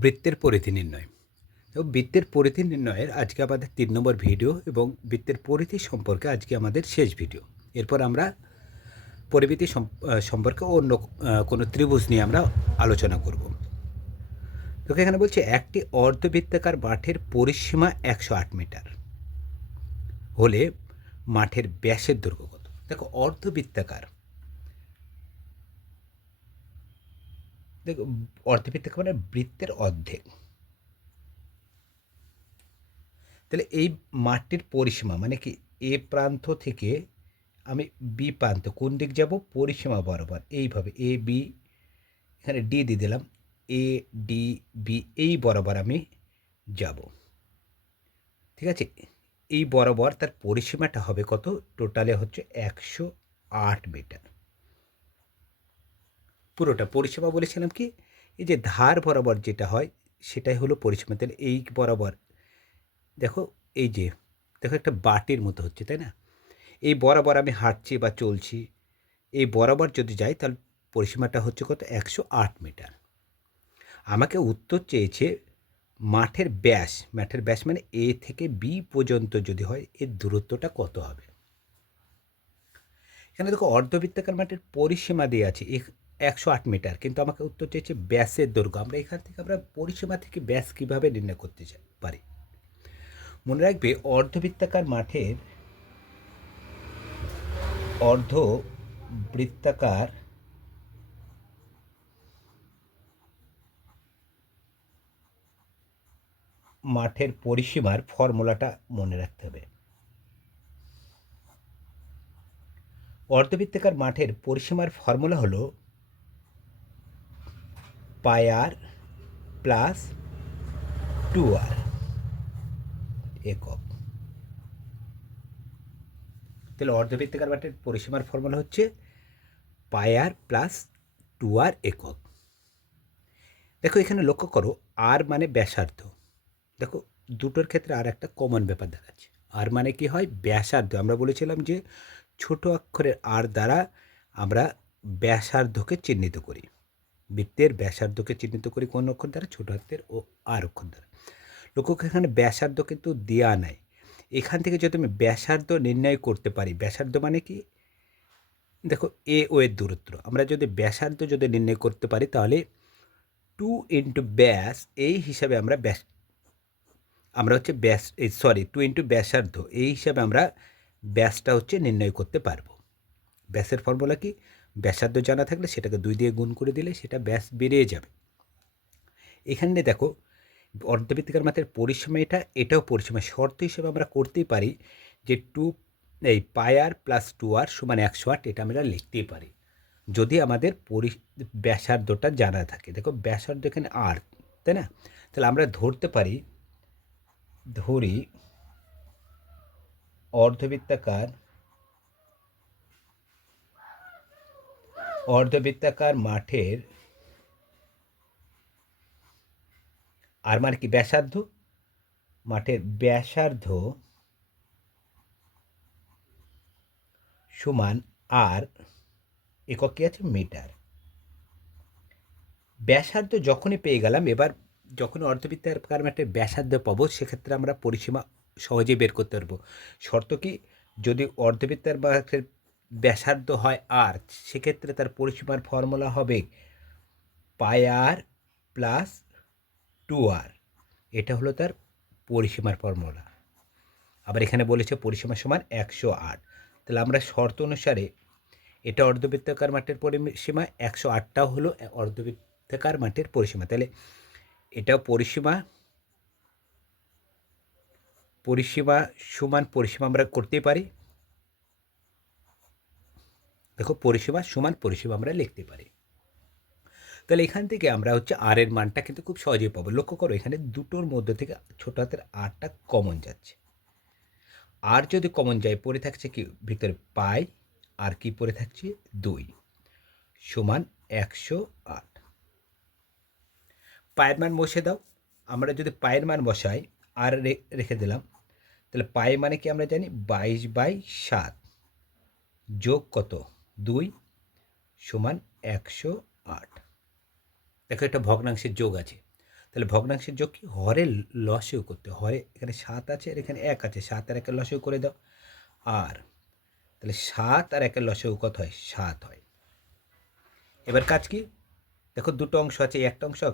বৃত্তের পরিধি নির্ণয়। তো বৃত্তের পরিধি নির্ণয়ের আজকে আমাদের তিন নম্বর ভিডিও এবং বৃত্তের পরিধি সম্পর্কে আজকে আমাদের শেষ ভিডিও। এরপর আমরা পরিবৃতি সম- সম্পর্কে অন্য কোনো ত্রিভুজ নিয়ে আমরা আলোচনা করব। তো এখানে বলছে, একটি অর্ধবৃত্তাকার মাঠের পরিসীমা একশো আট মিটার। হলে মাঠের ব্যাসের দৈর্ঘ্য কত? দেখো, অর্ধবৃত্তাকার অর্ধবৃত্তাকার মানে বৃত্তের অর্ধেক। তাহলে এই মাঠটির পরিসীমা মানে কি, এ প্রান্ত থেকে আমি বি প্রান্ত, কোন দিক যাব? পরিসীমা বরাবর, এইভাবে এ, বি, এখানে ডি দিয়ে দিলাম, এ, ডি, বি, এই বরাবর আমি যাব। ঠিক আছে? এই বরাবর তার পরিসীমাটা হবে কত? টোটালে হচ্ছে একশো আট মিটার। পুরোটা পরিষেবা বলেছিলাম কি? এই যে ধার বরাবর যেটা হয়, সেটাই হলো পরিসীমা তাহলে এই বরাবর, দেখো এই যে, দেখো একটা বাটির মতো হচ্ছে, তাই না? এই বরাবর আমি হাঁটছি বা চলছি, এই বরাবর যদি যাই, তাহলে পরিসীমাটা হচ্ছে কত? একশো আট মিটার। আমাকে উত্তর চেয়েছে মাঠের ব্যাস মাঠের ব্যাস মানে এ থেকে বি পর্যন্ত যদি হয়, এর দূরত্বটা কত হবে? এখানে দেখো অর্ধবৃত্তাকার মাঠের পরিসীমা দিয়ে আছে একশো আট মিটার, কিন্তু আমাকে উত্তর চেয়েছে ব্যাসের দৈর্ঘ্য। আমরা এখান থেকে আমরা পরিসীমা থেকে ব্যাস কীভাবে নির্ণয় করতে পারি? মনে রাখবে অর্ধবৃত্তাকার মাঠের অর্ধ বৃত্তাকার মাঠের পরিসীমার ফর্মুলাটা মনে রাখতে হবে। অর্ধবৃত্তাকার মাঠের পরিসীমার ফর্মুলা হলো পায়ার প্লাস টু আর একক। তাহলে অর্ধবৃত্তাকার মাঠের পরিসীমার ফর্মুলা হচ্ছে পায়ার প্লাস টু আর একক। দেখো, এখানে লক্ষ্য করো, আর মানে ব্যাসার্ধ। দেখো, দুটোর ক্ষেত্রে আর একটা কমন ব্যাপার দেখাচ্ছে। আর মানে কি হয়? ব্যাসার্ধ। আমরা বলেছিলাম যে ছোট অক্ষরের আর দ্বারা আমরা ব্যাসার্ধকে চিহ্নিত করি। বৃত্তের ব্যাসার্ধকে চিহ্নিত করি কোন অক্ষর দ্বারা? ছোট হাতের ও আর অক্ষর দ্বারা। লক্ষ্য এখানে ব্যাসার্ধ কিন্তু দেয়া নাই। এখান থেকে যদি আমি ব্যাসার্ধ নির্ণয় করতে পারি, ব্যাসার্ধ মানে কি? দেখো, এ ও এর দূরত্ব। আমরা যদি ব্যাসার্ধ যদি নির্ণয় করতে পারি, তাহলে টু ইন্টু ব্যাস, এই হিসাবে আমরা ব্যাস, আমরা হচ্ছে ব্যাস এই সরি টু ইন্টু ব্যাসার্ধ, এই হিসাবে আমরা ব্যাসটা হচ্ছে নির্ণয় করতে পারব। ব্যাসের ফর্মুলা কি? ব্যাসার্ধ জানা থাকলে সেটাকে দুই দিয়ে গুণ করে দিলে সেটা ব্যাস বেড়ে যাবে। এখানে দেখো, অর্ধবৃত্তিকার মাত্রার পরিসীমা এটা, এটাও পরিসীমা শর্ত হিসেবে আমরা করতেই পারি যে টু, এই পায়ার প্লাস টু আর সমান একশো আট এটা আমরা লিখতেই পারি। যদি আমাদের পরি, ব্যাসার্ধটা জানা থাকে, দেখো ব্যাসার্ধ এখানে আর, তাই না? তাহলে আমরা ধরতে পারি, ধরি অর্ধবৃত্তাকার অর্ধবৃত্তাকার মাঠের আর মানে কি, ব্যাসার্ধ? মাঠের ব্যাসার্ধ সমান আর একক কি আছে? মিটার। ব্যাসার্ধ যখনই পেয়ে গেলাম, এবার যখন অর্ধবৃত্তাকার মাঠের ব্যাসার্ধ পাবো, সেক্ষেত্রে আমরা পরিসীমা সহজেই বের করতে পারব। শর্ত কি, যদি অর্ধবৃত্তার ব্যাসার্ধ হয় আর সেক্ষেত্রে তার পরিসীমার ফর্মুলা হবে পাই আর প্লাস টু আর এটা হলো তার পরিসীমার ফর্মুলা আবার এখানে বলেছে পরিসীমা সমান একশো আট। তাহলে আমরা শর্ত অনুসারে এটা অর্ধবৃত্তাকার মাঠের পরিসীমা, একশো আটটাও হলো অর্ধবৃত্তাকার মাঠের পরিসীমা। তাহলে এটাও পরিসীমা পরিসীমা সমান পরিসীমা আমরা করতেই পারি। দেখো পরিষেবা সমান পরিষেবা আমরা লিখতে পারি। তাহলে এখান থেকে আমরা হচ্ছে আর এর মানটা কিন্তু খুব সহজেই পাবো। লক্ষ্য করো এখানে দুটোর মধ্যে থেকে ছোট হাতের আরটা কমন যাচ্ছে। আর যদি কমন যায়, পড়ে থাকছে কি? ভিতরে পাই। আর কি পড়ে থাকছে? দুই। সমান একশো আট। পায়ের মান বসে দাও। আমরা যদি পায়ের মান বসাই আর রেখে দিলাম, তাহলে পায়ে মানে কি আমরা জানি? বাইশ বাই সাত যোগ কত? দুই সমান একশো আট। দেখো একটা ভগ্নাংশের যোগ আছে। তাহলে ভগ্নাংশের যোগ কি? হরে লসেও করতে হরে এখানে সাত আছে আর এখানে এক আছে। সাত আর একের লসেও করে দাও। আর তাহলে সাত আর একের লসেও কত হয়? সাত হয়। এবার কাজ কি? দেখো দুটো অংশ আছে। একটা অংশ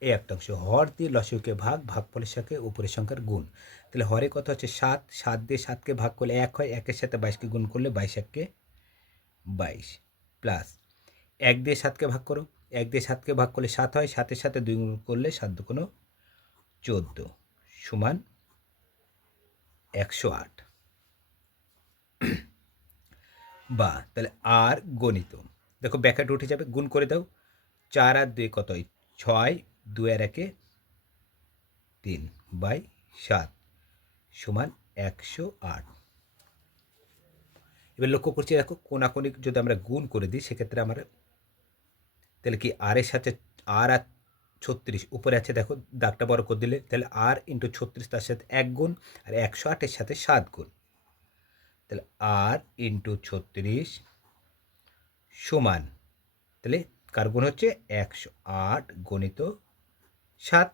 এই একটা অংশ। হর দিয়ে লসউকে ভাগ ভাগ ফলের সাথে উপরের সংখ্যার গুণ। তাহলে হরে কত হচ্ছে? সাত। সাত দিয়ে সাতকে ভাগ করলে এক হয়। একের সাথে বাইশকে গুণ করলে বাইশ এককে বাইশ। প্লাস এক দিয়ে সাতকে ভাগ করো। এক দিয়ে সাতকে ভাগ করলে সাত হয়। সাতের সাথে দুই গুণ করলে সাত দুগুণ চোদ্দ সমান একশো আট। বা তাহলে আর গণিত। দেখো ব্যাকেট উঠে যাবে। গুণ করে দাও। চার আর দুই কত ছয়। দুই আর একে তিন বাই সাত সমান একশো আট। এবার লক্ষ্য করছি, দেখো কোনাকোনিক যদি আমরা গুণ করে দিই, সেক্ষেত্রে আমার তাহলে কি আর এর সাথে আর আর ছত্রিশ উপরে আছে, দেখো, দাগটা বড় করে দিলে, তাহলে আর ইন্টু ছত্রিশ তার সাথে এক গুণ আর একশো আটের সাথে সাত গুণ। তাহলে আর ইন্টু ছত্রিশ সমান, তাহলে কার গুণ হচ্ছে? একশো আট গণিত সাত।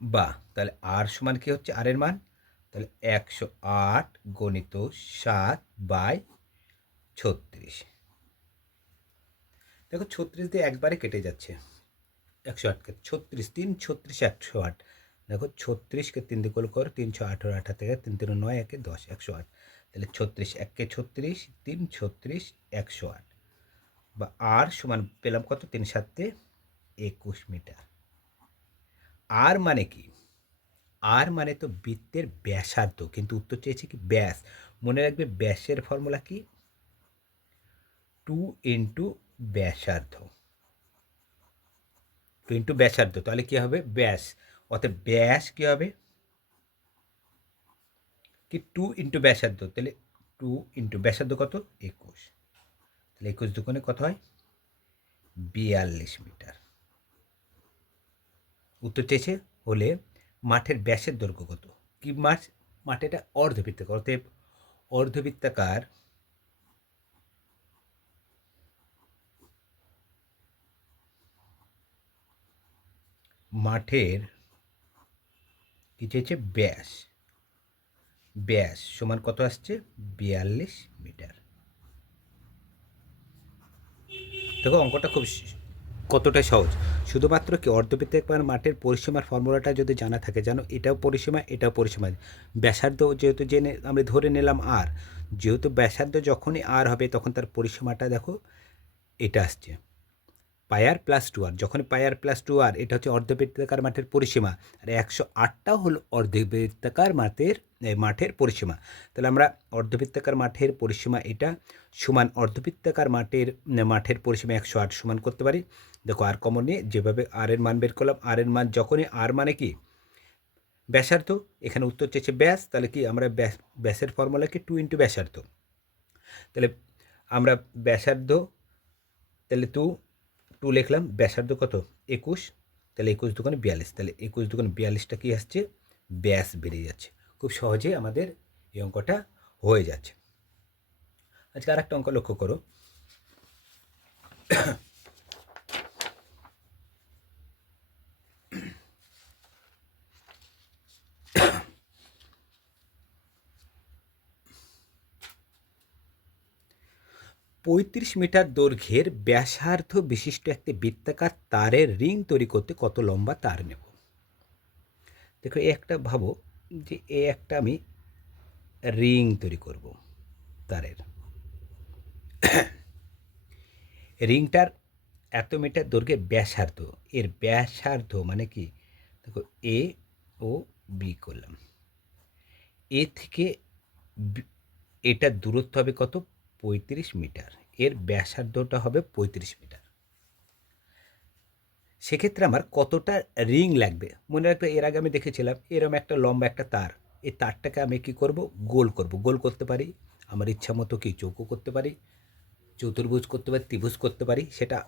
বা, তাহলে আর সমান কি হচ্ছে? আর এর মান তাহলে একশো আট গণিত সাত বাই ছত্রিশ। দেখো ছত্রিশ দিয়ে একবারে কেটে যাচ্ছে। একশো আটকে ছত্রিশ, তিন, ছত্রিশ, একশো আট। দেখো ছত্রিশকে তিন দিয়ে গোল করো তিনশো আঠেরো আঠা থেকে তিন তিন, নয়, একে দশ, একশো আট। তাহলে ছত্রিশ, একে ছত্রিশ, তিন, ছত্রিশ, একশো আট। বা আর সমান পেলাম কত? তিন, সাতে একুশ মিটার। আর মানে কি? আর মানে তো বৃত্তের ব্যাসার্ধ, কিন্তু উত্তর চেয়েছে কি ব্যাস। মনে রাখবে ব্যাসের ফর্মুলা কি? টু ইন্টু ব্যাসার্ধ। টু ইন্টু ব্যাসার্ধ, তাহলে কী হবে? ব্যাস। অর্থাৎ ব্যাস কী হবে? কি টু ইন্টু ব্যাসার্ধ? তাহলে টু ইন্টু ব্যাসার্ধ কত? একুশ। তাহলে একুশ দুগুণে কত হয়? বিয়াল্লিশ মিটার। উত্তর চেয়েছে হলে মাঠের ব্যাসের দৈর্ঘ্য কত? কি মাঠ? মাঠে এটা অর্ধবৃত্তাকার, অতএব অর্ধবৃত্তাকার মাঠের কি চেয়েছে? ব্যাস। ব্যাস সমান কত আসছে? বিয়াল্লিশ মিটার। দেখো অঙ্কটা খুব কতটা সহজ? শুধুমাত্র কি অর্ধবৃত্তাকার মাঠের পরিসীমার ফর্মুলাটা যদি জানা থাকে জানো এটাও পরিসীমা এটাও পরিসীমা। ব্যাসার্ধ যেহেতু জেনে, আমরা ধরে নিলাম আর যেহেতু ব্যাসার্ধ যখনই আর হবে, তখন তার পরিসীমাটা দেখো, এটা আসছে। Pi r plus two r. যখন পায়ার প্লাস টু আর, এটা হচ্ছে অর্ধবৃত্তাকার মাঠের পরিসীমা। আর একশো আটটাও হলো অর্ধবৃত্তাকার মাঠের মাঠের পরিসীমা। তাহলে আমরা অর্ধবৃত্তাকার মাঠের পরিসীমা এটা সমান অর্ধবৃত্তাকার মাঠের মাঠের পরিসীমা একশো আট সমান করতে পারি। দেখো আর কমন নিয়ে যেভাবে আর এর মান বের করলাম আর এর মান যখনই আর মানে কি? ব্যাসার্ধ, এখানে উত্তর চেয়েছে ব্যাস, তাহলে কি আমরা ব্যাস, ব্যাসের ফর্মুলা কি? টু ইন্টু ব্যাসার্ধ। তাহলে আমরা ব্যাসার্ধ, তাহলে টু টু লিখলাম, ব্যাসার্ধ কত? একুশ। তাহলে একুশ দোকানে বিয়াল্লিশ। তাহলে একুশ দোকানে বিয়াল্লিশটা কি আসছে? ব্যাস বেড়ে যাচ্ছে। খুব সহজে আমাদের এই অঙ্কটা হয়ে যাচ্ছে। আজকে আর একটা অঙ্ক লক্ষ্য করো। পঁয়ত্রিশ মিটার দৈর্ঘ্যের ব্যাসার্ধ বিশিষ্ট একটি বৃত্তাকার তারের রিং তৈরি করতে কত লম্বা তার নেব? দেখো একটা ভাবো যে এ একটা আমি রিং তৈরি করব তারের। রিংটার এত মিটার দৈর্ঘ্যের ব্যাসার্ধ, এর ব্যাসার্ধ মানে কি? দেখো, এ ও বি করলাম। এ থেকে এটার দূরত্ব হবে কত? পঁয়ত্রিশ মিটার। এর ব্যাসার্ধটা হবে পঁয়ত্রিশ মিটার। সেক্ষেত্রে আমার কতটা রিং লাগবে? মনে রাখবে, এর আগে আমি দেখেছিলাম, এরম একটা লম্বা একটা তার। এই তারটাকে আমি কি করব? গোল করব। গোল করতে পারি, আমার ইচ্ছা মতো কি চৌকো করতে পারি, চতুর্ভুজ করতে পারি, ত্রিভুজ করতে পারি, সেটা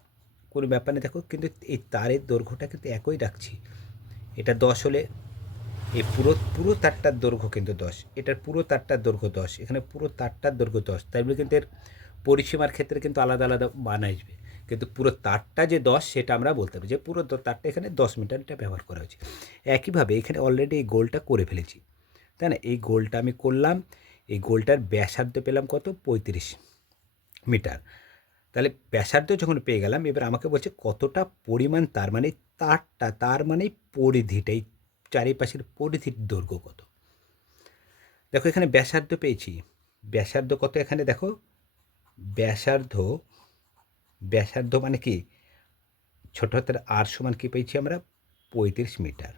কোনো ব্যাপার নেই। দেখো, কিন্তু এই তারের দৈর্ঘ্যটা কিন্তু একই রাখছি। এটা দশ হলে এই পুরো পুরো তারটার দৈর্ঘ্য কিন্তু দশ। এটার পুরো তারটার দৈর্ঘ্য দশ। এখানে পুরো তারটার দৈর্ঘ্য দশ। তাই বলে কিন্তু এর পরিসীমার ক্ষেত্রে কিন্তু আলাদা আলাদা মান আসবে। কিন্তু পুরো তারটা যে দশ, সেটা আমরা বলতে পারি যে পুরো তারটা এখানে দশ মিটারটা ব্যবহার করা হয়েছে। একইভাবে এখানে অলরেডি এই গোলটা করে ফেলেছি। তাই না? এই গোলটা আমি করলাম। এই গোলটার ব্যাসার্ধ পেলাম কত? পঁয়ত্রিশ মিটার। তাহলে ব্যাসার্ধ যখন পেয়ে গেলাম, এবার আমাকে বলছে কতটা পরিমাণ তার মানে তারটা, তার মানে পরিধিটা, এই চারিপাশের পরিধির দৈর্ঘ্য কত? দেখো এখানে ব্যাসার্ধ পেয়েছি। ব্যাসার্ধ কত এখানে দেখো? ব্যাসার্ধ ব্যাসার্ধ মানে কি? ছোট হাতের আর সমান কি পেয়েছি আমরা? পঁয়ত্রিশ মিটার।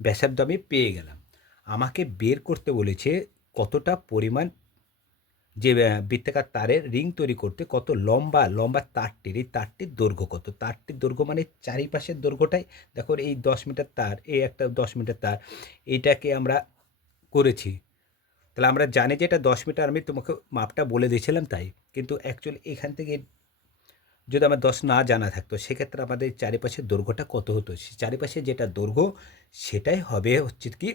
ব্যাসার্ধ আমি পেয়ে গেলাম। আমাকে বের করতে বলেছে কতটা পরিমাণ যে বৃত্তাকার তারের রিং তৈরি করতে কত লম্বা লম্বা তারটির, এই তারটির দৈর্ঘ্য কত? তারটির দৈর্ঘ্য মানে চারিপাশের দৈর্ঘ্যটাই। দেখো এই দশ মিটার তার, এই একটা দশ মিটার তার, এইটাকে আমরা করেছি। তাহলে আমরা জানি যে এটা দশ মিটার, আমি তোমাকে মাপটা বলে দিয়েছিলাম তাই। কিন্তু অ্যাকচুয়ালি এখান থেকে যদি আমার দশ না জানা থাকতো, সেক্ষেত্রে আমাদের চারিপাশের দৈর্ঘ্যটা কত হতো? চারিপাশে যেটা দৈর্ঘ্য, সেটাই হবে হচ্ছে কি,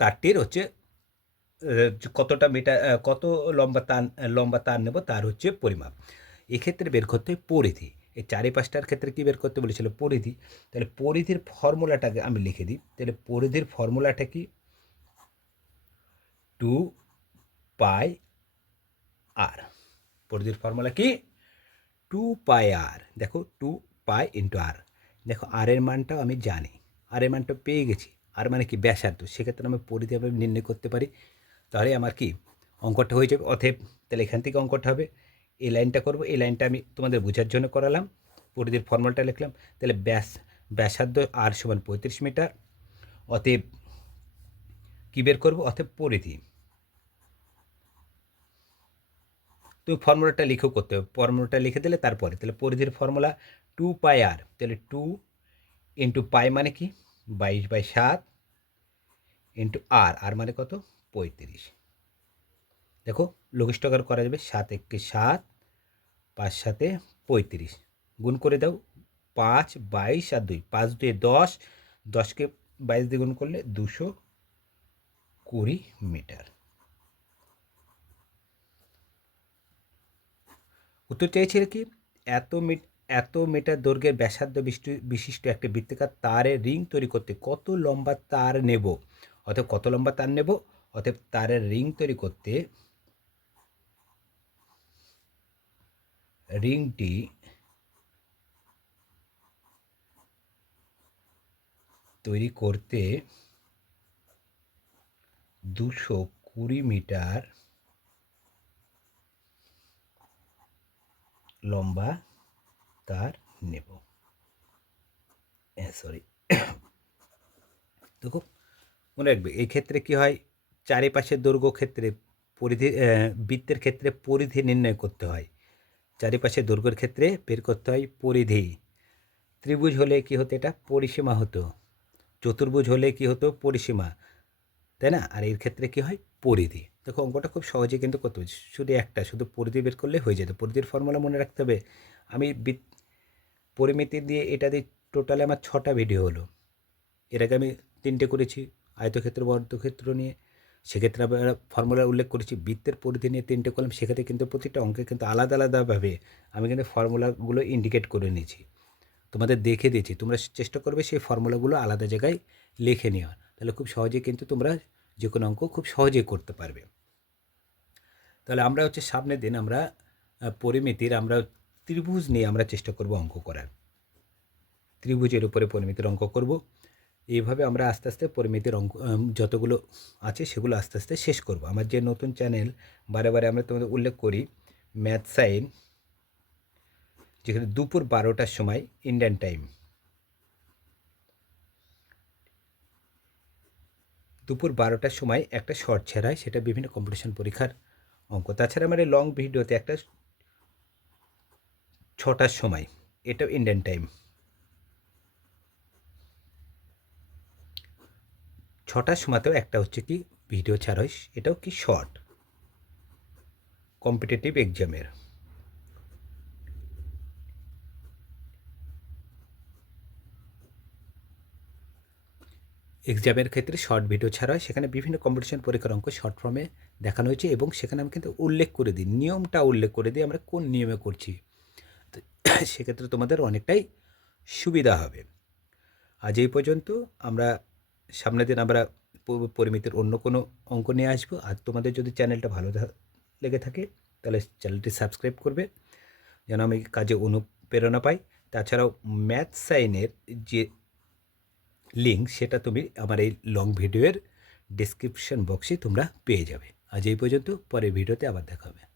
তারটির হচ্ছে কতটা মিটার কত লম্বা তার লম্বা তার নেব তার হচ্ছে পরিমাপ। এক্ষেত্রে বের করতে হয় পরিধি। এই চারিপাশটার ক্ষেত্রে কী বের করতে বলেছিল? পরিধি। তাহলে পরিধির ফর্মুলাটাকে আমি লিখে দিই। তাহলে পরিধির ফর্মুলাটা কি? Two pi r. পরিধির ফর্মুলা কি? Two pi r. দেখো, টু পাই ইন্টু আর। দেখো, আর এর মানটাও আমি জানি। আর এর মানটা পেয়ে গেছি। আর মানে কি ব্যাসার্ধ। সেক্ষেত্রে আমি পরিধি আমি নির্ণয় করতে পারি। তাহলে আমার কি? অঙ্কটা হয়ে যাবে অথব তাহলে এখান থেকে অঙ্কটা হবে। এই লাইনটা করব, এই লাইনটা আমি তোমাদের বোঝার জন্য করালাম। পরিধির ফর্মুলাটা লিখলাম, তাহলে ব্যাস, ব্যাসার্ধ আর সমান পঁয়ত্রিশ মিটার। অতএব কী বের করব? অতএব পরিধি। তুমি ফর্মুলাটা লিখেও করতে হবে, ফর্মুলাটা লিখে দিলে তারপরে, তাহলে পরিধির ফর্মুলা টু পাই আর, তাহলে টু ইন্টু পাই মানে কি? বাইশ বাই সাত ইন্টু আর আর মানে কত? পঁয়ত্রিশ। দেখো লঘিষ্ঠকার করা যাবে সাত এককে সাত, পাঁচ সাতে পঁয়ত্রিশ। গুণ করে দাও পাঁচ, বাইশ আর দুই। পাঁচ দুই দশ, দশকে বাইশ দিয়ে গুণ করলে দুশো কুড়ি মিটার। উত্তর চাইছিল কি? এত মিট এত মিটার দৈর্ঘ্যের ব্যাসার্ধ বিশিষ্ট- একটি বৃত্তাকার তারের রিং তৈরি করতে কত লম্বা তার নেব? অতএব কত লম্বা তার নেব? অতএব তারের রিং তৈরি করতে রিংটি তৈরি করতে দুশো কুড়ি মিটার লম্বা তার নেব। সরি দেখো, মনে রাখবে এই ক্ষেত্রে কি হয়? চারিপাশের দৈর্ঘ্য ক্ষেত্রে পরিধি বৃত্তের ক্ষেত্রে পরিধি নির্ণয় করতে হয়। চারিপাশে দৈর্ঘ্যের ক্ষেত্রে বের করতে হয় পরিধি। ত্রিভুজ হলে কি হতো এটা? পরিসীমা হতো। চতুর্ভুজ হলে কি হতো? পরিসীমা। তাই না? আর এর ক্ষেত্রে কি হয়? পরিধি। দেখো, অঙ্কটা খুব সহজে কিন্তু করতে হবে। শুধু একটা, শুধু পরিধি বের করলে হয়ে যেত। পরিধির ফর্মুলা মনে রাখতে হবে। আমি পরিমিতি দিয়ে এটা দিয়ে টোটালে আমার ছটা ভিডিও হলো। এর আগে আমি তিনটে করেছি। আয়তক্ষেত্র, বর্ধক্ষেত্র নিয়ে। সেক্ষেত্রে আমরা ফর্মুলা উল্লেখ করেছি, বৃত্তের পরিধি নিয়ে তিনটে করলাম সেক্ষেত্রে কিন্তু প্রতিটা অঙ্কে কিন্তু আলাদা আলাদাভাবে আমি কিন্তু ফর্মুলাগুলো ইন্ডিকেট করে নিয়েছি। তোমাদের দেখে দিয়েছি, তোমরা চেষ্টা করবে সেই ফর্মুলাগুলো আলাদা জায়গায় লিখে নেওয়া তাহলে খুব সহজে কিন্তু তোমরা যে কোনো অঙ্ক খুব সহজেই করতে পারবে। তাহলে আমরা হচ্ছে সামনের দিন আমরা পরিমিতির আমরা ত্রিভুজ নিয়ে আমরা চেষ্টা করব অঙ্ক করার। ত্রিভুজের উপরে পরিমিতির অঙ্ক করব। এইভাবে আমরা আস্তে আস্তে পরিমিতির অঙ্ক যতগুলো আছে সেগুলো আস্তে আস্তে শেষ করব। আমার যে নতুন চ্যানেল, বারে বারে আমরা তোমাদের উল্লেখ করি, ম্যাথ সাইন, যেখানে দুপুর বারোটার সময় ইন্ডিয়ান টাইম। দুপুর বারোটার সময় একটা শর্ট ছেড়ায়, সেটা বিভিন্ন কম্পিটিশন পরীক্ষার অঙ্ক। তাছাড়া আমার লং ভিডিওতে একটা ছটার সময়, এটাও ইন্ডিয়ান টাইম। ছটার সময়তেও একটা হচ্ছে কি ভিডিও ছাড়া হয় এটাও কি শর্ট কম্পিটিটিভ এক্সামের এক্সামের ক্ষেত্রে শর্ট ভিডিও ছাড়া হয় সেখানে বিভিন্ন কম্পিটিশন পরীক্ষার অঙ্ক শর্ট ফর্মে দেখানো হয়েছে এবং সেখানে আমি কিন্তু উল্লেখ করে দিই। নিয়মটা উল্লেখ করে দিই আমরা কোন নিয়মে করছি। তো সেক্ষেত্রে তোমাদের অনেকটাই সুবিধা হবে। আজ এই পর্যন্ত আমরা সামনের দিন আমরা পরিমিতির অন্য কোনো অঙ্ক নিয়ে আসব। আর তোমাদের যদি চ্যানেলটা ভালো লেগে থাকে, তাহলে চ্যানেলটি সাবস্ক্রাইব করবে, যেন আমি কাজে অনুপ্রেরণা পাই। তাছাড়াও ম্যাথ সাইনের যে লিঙ্ক, সেটা তুমি আমার এই লং ভিডিওর ডিসক্রিপশন বক্সে তোমরা পেয়ে যাবে। আজ এই পর্যন্ত, পরের ভিডিওতে আবার দেখা হবে।